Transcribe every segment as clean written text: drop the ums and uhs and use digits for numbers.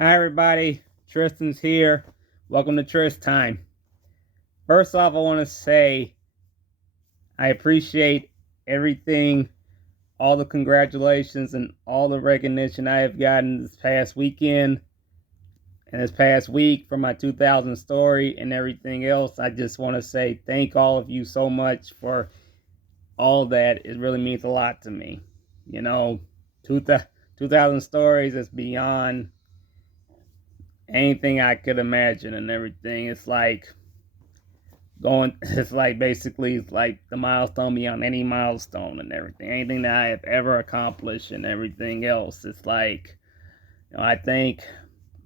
Hi, everybody. Tristan's here. Welcome to Trist Time. First off, I want to say I appreciate everything, all the congratulations, and all the recognition I have gotten this past weekend and this past week for my 2000 story and everything else. I just want to say thank all of you so much for all that. It really means a lot to me. You know, 2000 stories is beyond anything I could imagine and everything. It's like basically it's like the milestone beyond any milestone and everything. Anything that I have ever accomplished and everything else. It's like, I thank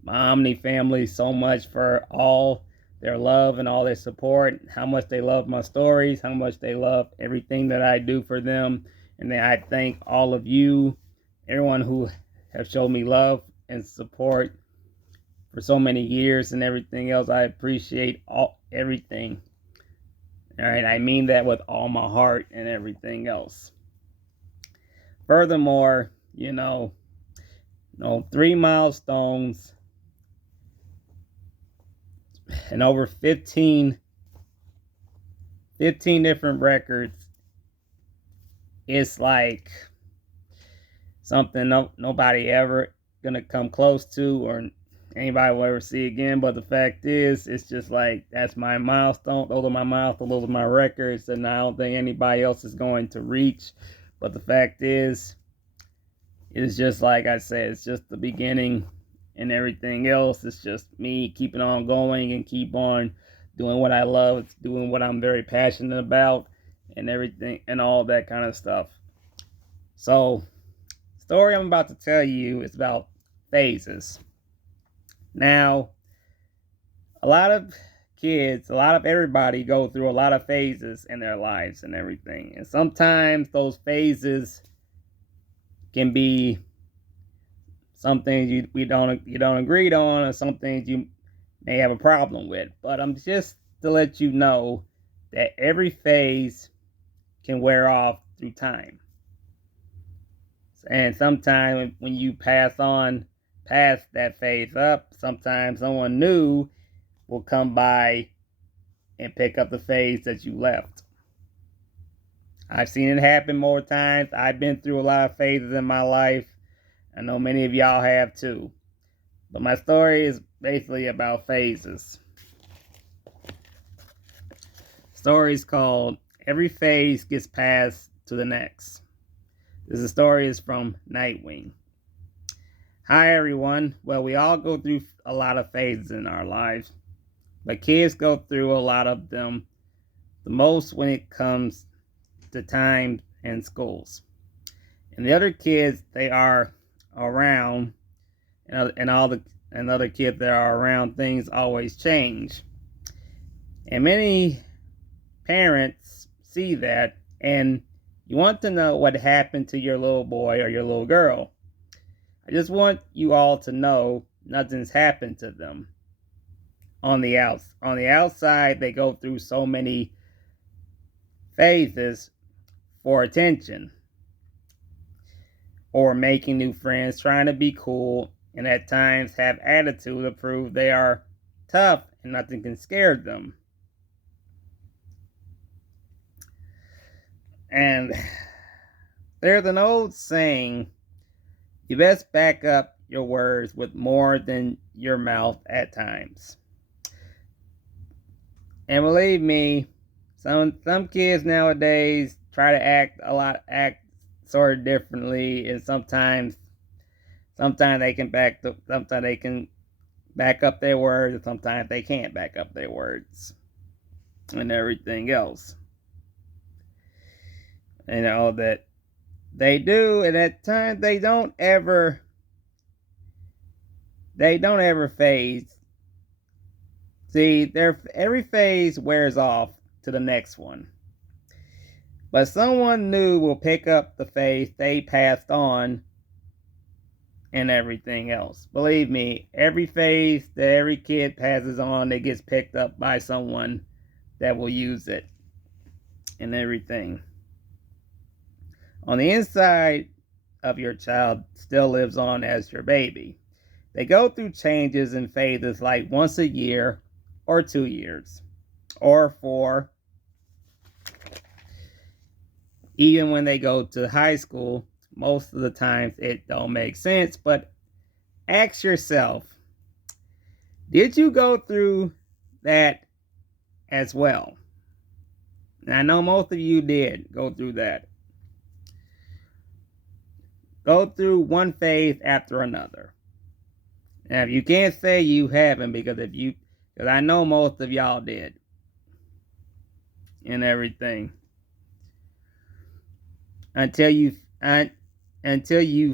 my Omni family so much for all their love and all their support, how much they love my stories, how much they love everything that I do for them. And then I thank all of you, everyone who have shown me love and support for so many years and everything else. I appreciate everything. All right, I mean that with all my heart and everything else. Furthermore, 3 milestones and over 15 different records. It's like something nobody ever gonna come close to or anybody will ever see again. But the fact is, it's just like that's my milestone. Those are my milestones. Those are my records, and I don't think anybody else is going to reach. But the fact is, it's just like I said. It's just the beginning, and everything else. It's just me keeping on going and keep on doing what I love, doing what I'm very passionate about, and everything, and all that kind of stuff. So, the story I'm about to tell you is about phases. Now, a lot of kids, a lot of everybody go through a lot of phases in their lives and everything. And sometimes those phases can be some things you don't agree on, or some things you may have a problem with. But I'm just to let you know that every phase can wear off through time. And sometimes when you pass that phase up, sometimes someone new will come by and pick up the phase that you left. I've seen it happen more times. I've been through a lot of phases in my life. I know many of y'all have too. But my story is basically about phases. The story is called Every Phase Gets Passed to the Next. This story is from Nightwing. Hi everyone. Well, we all go through a lot of phases in our lives, but kids go through a lot of them the most when it comes to time and schools. And the other kids they are around, and other kids that are around, things always change. And many parents see that, and you want to know what happened to your little boy or your little girl. I just want you all to know nothing's happened to them. On the outside, they go through so many phases for attention or making new friends, trying to be cool, and at times have attitude to prove they are tough and nothing can scare them. And there's an old saying, you best back up your words with more than your mouth at times. And believe me, some kids nowadays try to act sort of differently, and sometimes they can back up their words, and sometimes they can't back up their words, and everything else. That they do, and at times they don't ever phase. See, every phase wears off to the next one. But someone new will pick up the phase they passed on and everything else. Believe me, every phase that every kid passes on, it gets picked up by someone that will use it and everything. On the inside of your child still lives on as your baby. They go through changes and phases like once a year or 2 years or 4. Even when they go to high school, most of the times it don't make sense. But ask yourself, did you go through that as well? And I know most of you did go through that. Go through one phase after another. Now, if you can't say you haven't, because I know most of y'all did, and everything, until you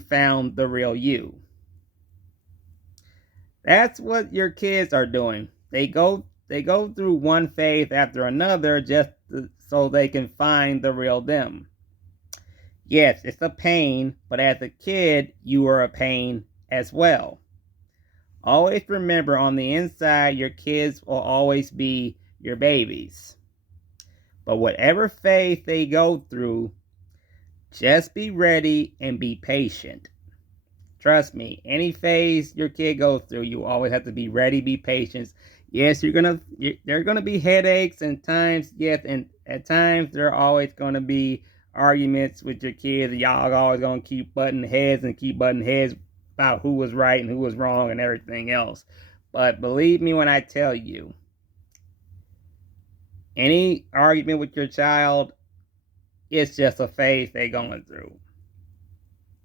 found the real you. That's what your kids are doing. They go through one phase after another so they can find the real them. Yes, it's a pain, but as a kid, you were a pain as well. Always remember, on the inside, your kids will always be your babies. But whatever phase they go through, just be ready and be patient. Trust me, any phase your kid goes through, you always have to be ready, be patient. Yes, there are gonna be headaches and times, yes, and at times there are always gonna be arguments with your kids. Y'all always gonna keep butting heads about who was right and who was wrong and everything else. But believe me when I tell you, any argument with your child, it's just a phase they're going through.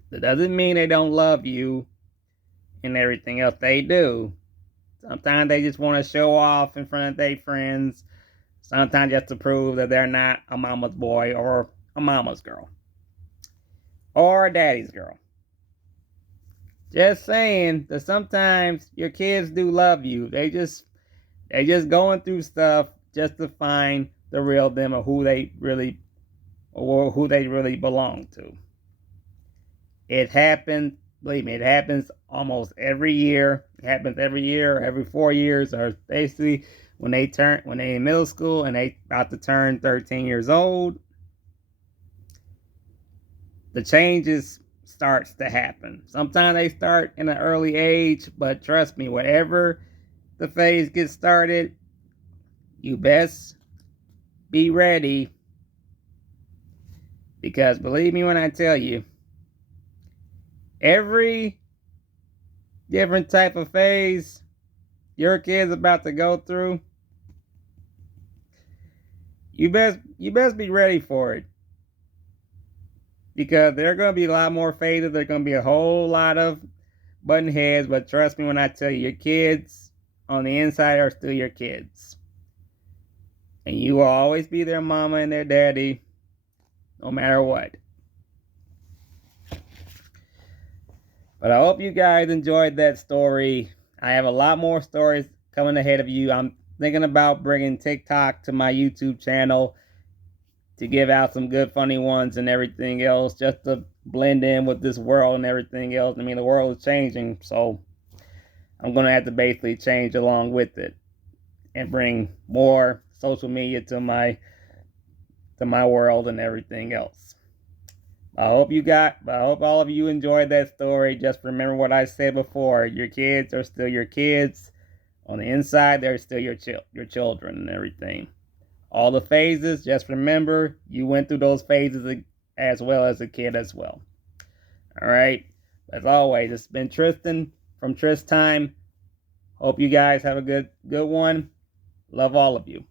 That doesn't mean they don't love you and everything else. They do. Sometimes they just want to show off in front of their friends. Sometimes just to prove that they're not a mama's boy or a mama's girl or a daddy's girl. Just saying that sometimes your kids do love you. They just going through stuff just to find the real them, or who they really belong to. It happens, believe me, it happens almost every year. It happens every year, every 4 years, or basically when they in middle school and they about to turn 13 years old, the changes starts to happen. Sometimes they start in an early age, but trust me, whatever the phase gets started, you best be ready, because believe me when I tell you, every different type of phase your kid's about to go through, you best be ready for it. Because there are going to be a lot more phases. There's going to be a whole lot of button heads. But trust me when I tell you, your kids on the inside are still your kids. And you will always be their mama and their daddy, no matter what. But I hope you guys enjoyed that story. I have a lot more stories coming ahead of you. I'm thinking about bringing TikTok to my YouTube channel to give out some good funny ones and everything else, just to blend in with this world and everything else. I mean, the world is changing, so I'm going to have to basically change along with it and bring more social media to my world and everything else. I hope all of you enjoyed that story. Just remember what I said before. Your kids are still your kids. On the inside, they're still your children and everything. All the phases, just remember, you went through those phases as well as a kid as well. All right. As always, it's been Tristan from Trist Time. Hope you guys have a good one. Love all of you.